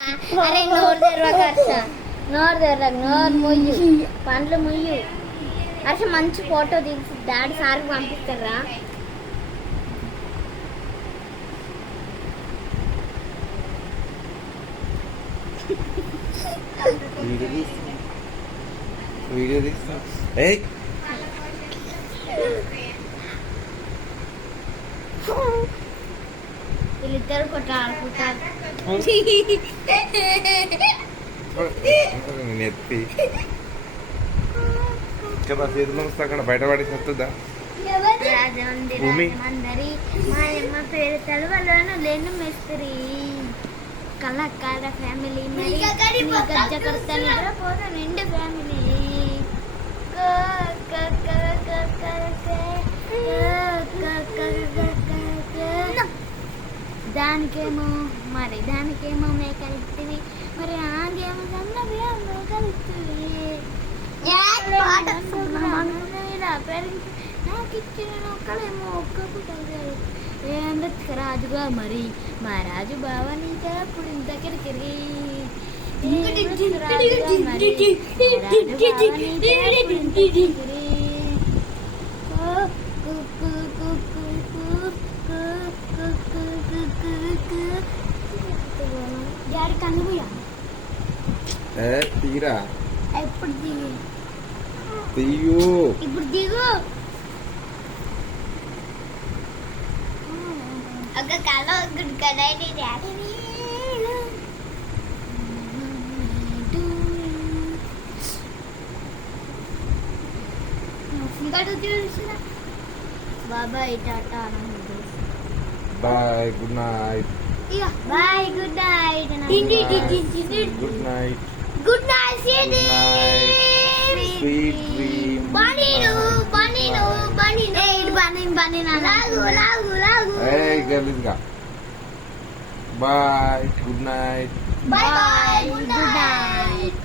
అరే నోరు తెరవక హర్ష, నోరు తెరవక, నోరు ముయ్యు, పండ్లు ముయ్యు. హర్ష మంచి ఫోటో తీసి డాడీ సార్కి పంపిస్తారా? వీడియో తీస్తా. ఏయ్ వీళ్ళిద్దరు కొట్టాడుకుంటారు. నెత్తి కదా చేతిలో వస్తా అక్కడ బయటపడి వస్తుందా భూమి అందరి మా అమ్మ పేరు తలవలను లేను మేస్త్రి కళాకార ఫ్యామిలీ మరి గజ్జ కడతాను పోతా నిండు ఫ్యామిలీ దానికేమో మేకలిస్తుంది మరి ఆగేమో సన్నవి కలుస్తుంది నాకు ఇచ్చిన ఒక్కడేమో ఒక్కప్పుడు కలిగారు ఏందక్క రాజుగా మరి మా రాజు బావని అప్పుడు ఇంతకరికి డాడీ కనుగోయా తీరా ఎప్పుడు దిగు తీయు ఇప్పుడు దిగు ఒక కళ గుడ్ కడాయి డాడీ బాబాయ్ tata bye good night bye good night good night good night sweet dream బనీను లాగు ఏయ్ గలీజ్గా bye good night bye good night